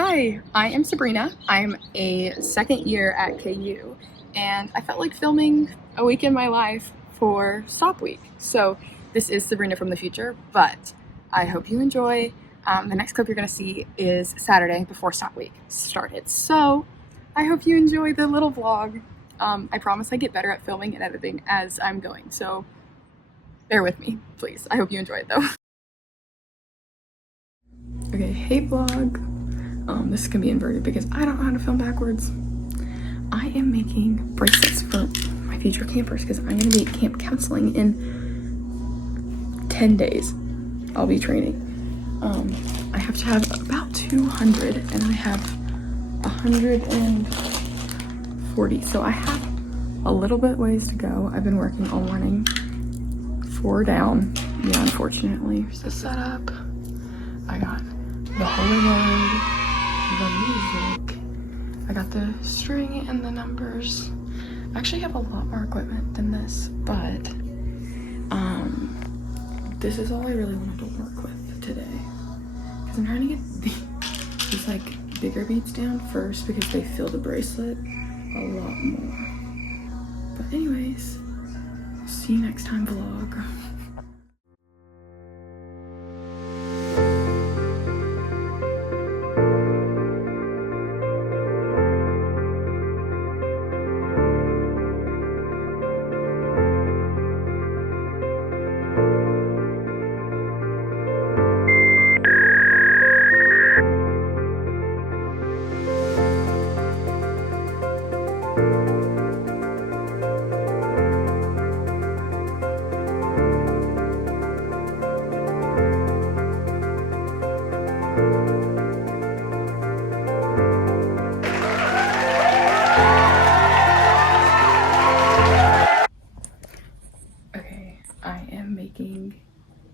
Hi, I am Sabrina. I'm a second year at KU, and I felt like filming a week in my life for Stop Week. So this is Sabrina from the future, but I hope you enjoy. The next clip you're going to see is Saturday before Stop Week started. So I hope you enjoy the little vlog. I promise I get better at filming and editing as I'm going, so bear with me, please. I hope you enjoy it though. Okay, hey vlog. This is gonna be inverted because I don't know how to film backwards. I am making bracelets for my future campers because I'm gonna be at camp counseling in 10 days. I'll be training. I have to have about 200 and I have 140. So I have a little bit ways to go. I've been working all morning. 4 down. Yeah, unfortunately. Here's the setup. I got the holy word, the music, I got the string and the numbers. I actually have a lot more equipment than this, but this is all I really wanted to work with today because I'm trying to get these like bigger beads down first because they fill the bracelet a lot more. But anyways, see you next time vlog.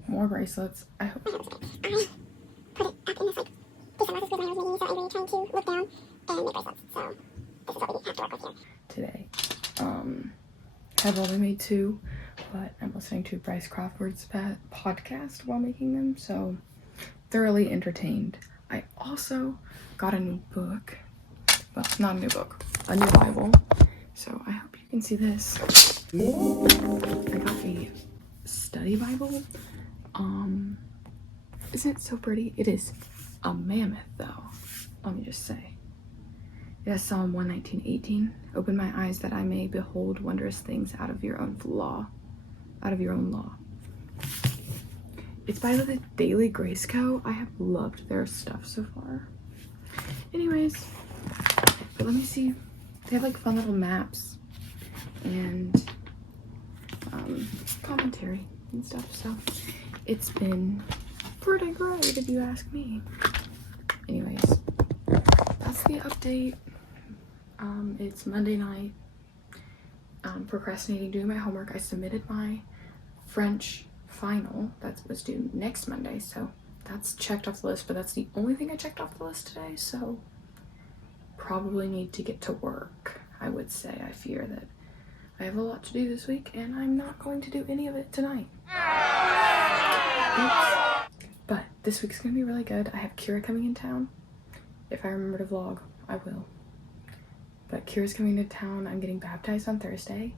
More bracelets. I hope. I put it up in this like this amount of when I was making, so I'm really trying to look down and make bracelets. So this is what we have to work with here. Today. I've only made 2, but I'm listening to Bryce Crawford's podcast while making them, so thoroughly entertained. I also got a new book. Well, not a new book, a new Bible. So I hope you can see this. I got a study Bible. Isn't it so pretty? It is a mammoth though. Let me just say. It has Psalm 119:18. Open my eyes that I may behold wondrous things out of your own law. It's by the Daily Grace Co. I have loved their stuff so far. Anyways, but let me see. They have like fun little maps and commentary and stuff. So it's been pretty great if you ask me. Anyways, that's the update. It's Monday night. Procrastinating doing my homework. I submitted my French final that was due next Monday, so that's checked off the list, but that's the only thing I checked off the list today, so probably need to get to work. I would say I fear that I have a lot to do this week and I'm not going to do any of it tonight. Oops. But this week's gonna be really good. I have Kira coming in town. If I remember to vlog, I will. But Kira's coming to town. I'm getting baptized on Thursday,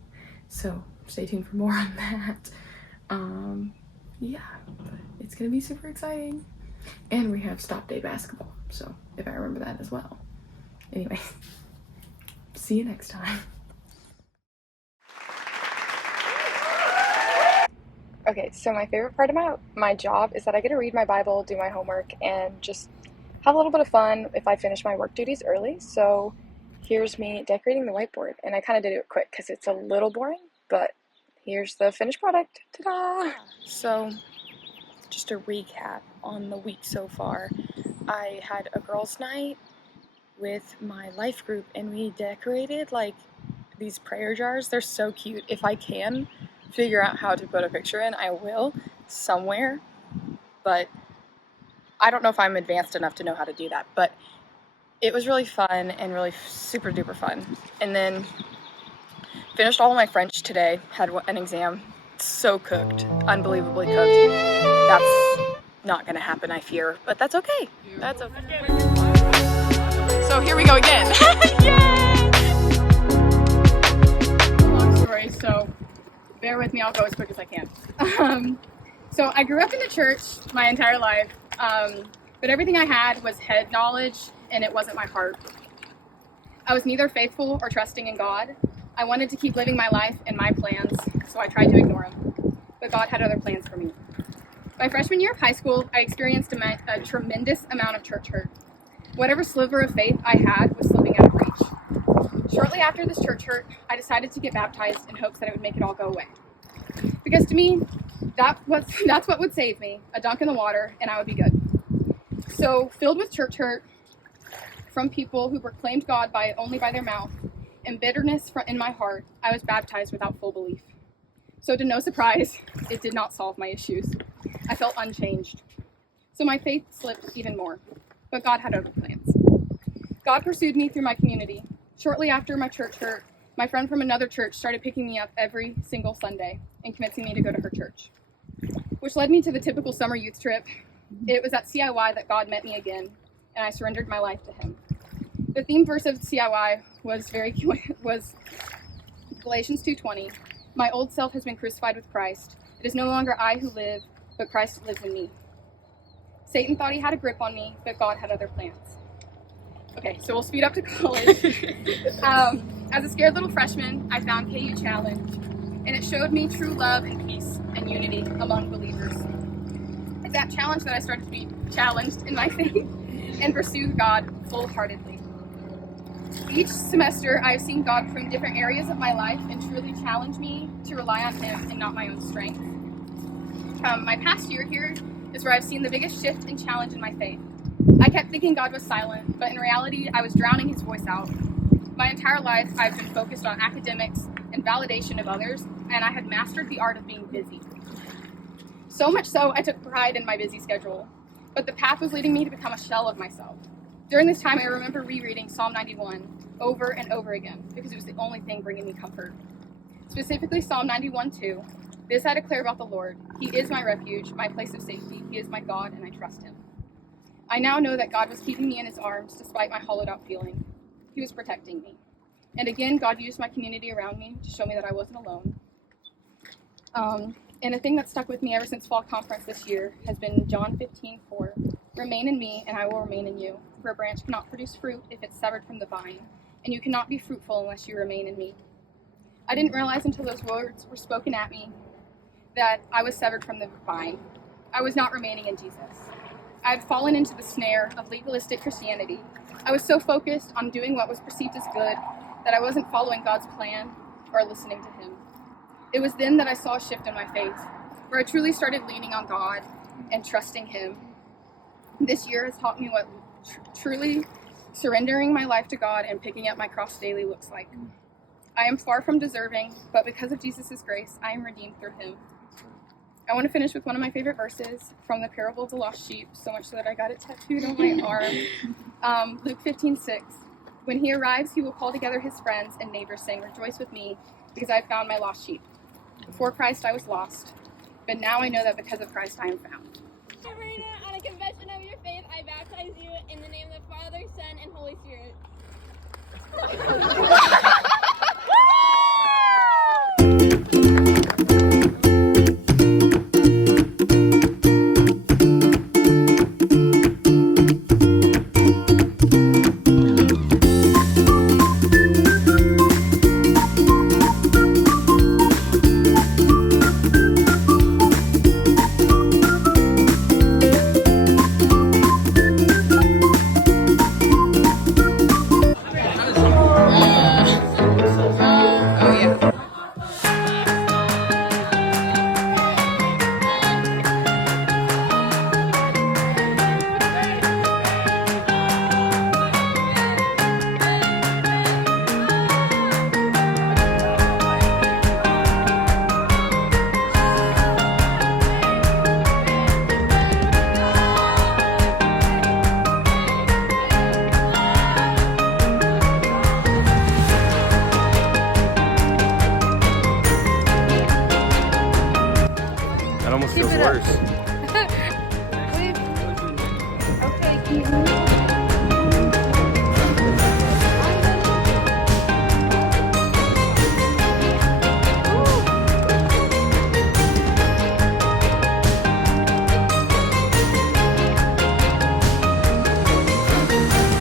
so stay tuned for more on that. Yeah, but it's gonna be super exciting. And we have Stop Day basketball, so if I remember that as well. Anyway, see you next time. Okay, so my favorite part about my job is that I get to read my Bible, do my homework, and just have a little bit of fun if I finish my work duties early. So here's me decorating the whiteboard, and I kind of did it quick because it's a little boring, but here's the finished product. Ta-da! So just a recap on the week so far. I had a girls' night with my life group, and we decorated like these prayer jars. They're so cute. If I can figure out how to put a picture in, I will somewhere, but I don't know if I'm advanced enough to know how to do that. But it was really fun and really super duper fun. And then finished all of my French today, had an exam. So cooked, unbelievably cooked. That's not going to happen, I fear, but that's okay. That's okay. So here we go again. Yay! Long story, so bear with me, I'll go as quick as I can. So I grew up in the church my entire life, but everything I had was head knowledge and it wasn't my heart. I was neither faithful or trusting in God. I wanted to keep living my life and my plans, so I tried to ignore them. But God had other plans for me. My freshman year of high school, I experienced a tremendous amount of church hurt. Whatever sliver of faith I had was slipping out of reach. Shortly after this church hurt, I decided to get baptized in hopes that it would make it all go away. Because to me, that's what would save me, a dunk in the water, and I would be good. So, filled with church hurt from people who proclaimed God only by their mouth, and bitterness in my heart, I was baptized without full belief. So to no surprise, it did not solve my issues. I felt unchanged. So my faith slipped even more, but God had other plans. God pursued me through my community. Shortly after my church hurt, my friend from another church started picking me up every single Sunday and convincing me to go to her church, which led me to the typical summer youth trip. It was at CIY that God met me again, and I surrendered my life to him. The theme verse of CIY was Galatians 2:20. My old self has been crucified with Christ. It is no longer I who live, but Christ lives in me. Satan thought he had a grip on me, but God had other plans. Okay, so we'll speed up to college. As a scared little freshman, I found KU Challenge, and it showed me true love and peace and unity among believers. It's that challenge that I started to be challenged in my faith and pursue God full-heartedly. Each semester, I've seen God prune different areas of my life and truly challenge me to rely on Him and not my own strength. My past year here is where I've seen the biggest shift and challenge in my faith. I kept thinking God was silent, but in reality, I was drowning His voice out. My entire life, I've been focused on academics and validation of others, and I had mastered the art of being busy. So much so, I took pride in my busy schedule, but the path was leading me to become a shell of myself. During this time, I remember rereading Psalm 91 over and over again because it was the only thing bringing me comfort. Specifically, Psalm 91:2. This I declare about the Lord. He is my refuge, my place of safety. He is my God, and I trust Him. I now know that God was keeping me in His arms despite my hollowed out feeling. He was protecting me. And again, God used my community around me to show me that I wasn't alone. And a thing that stuck with me ever since fall conference this year has been John 15:4. Remain in me, and I will remain in you. For a branch cannot produce fruit if it's severed from the vine, and you cannot be fruitful unless you remain in me. I didn't realize until those words were spoken at me that I was severed from the vine. I was not remaining in Jesus. I had fallen into the snare of legalistic Christianity. I was so focused on doing what was perceived as good that I wasn't following God's plan or listening to Him. It was then that I saw a shift in my faith, where I truly started leaning on God and trusting Him. This year has taught me what truly surrendering my life to God and picking up my cross daily looks like. I am far from deserving, but because of Jesus' grace, I am redeemed through Him. I want to finish with one of my favorite verses from the parable of the lost sheep, so much so that I got it tattooed on my arm. Luke 15:6. When He arrives, He will call together His friends and neighbors, saying, "Rejoice with me, because I have found my lost sheep. Before Christ I was lost, but now I know that because of Christ I am found." Marina, on a confession of your faith, I baptize you in the name of the Father, Son, and Holy Spirit.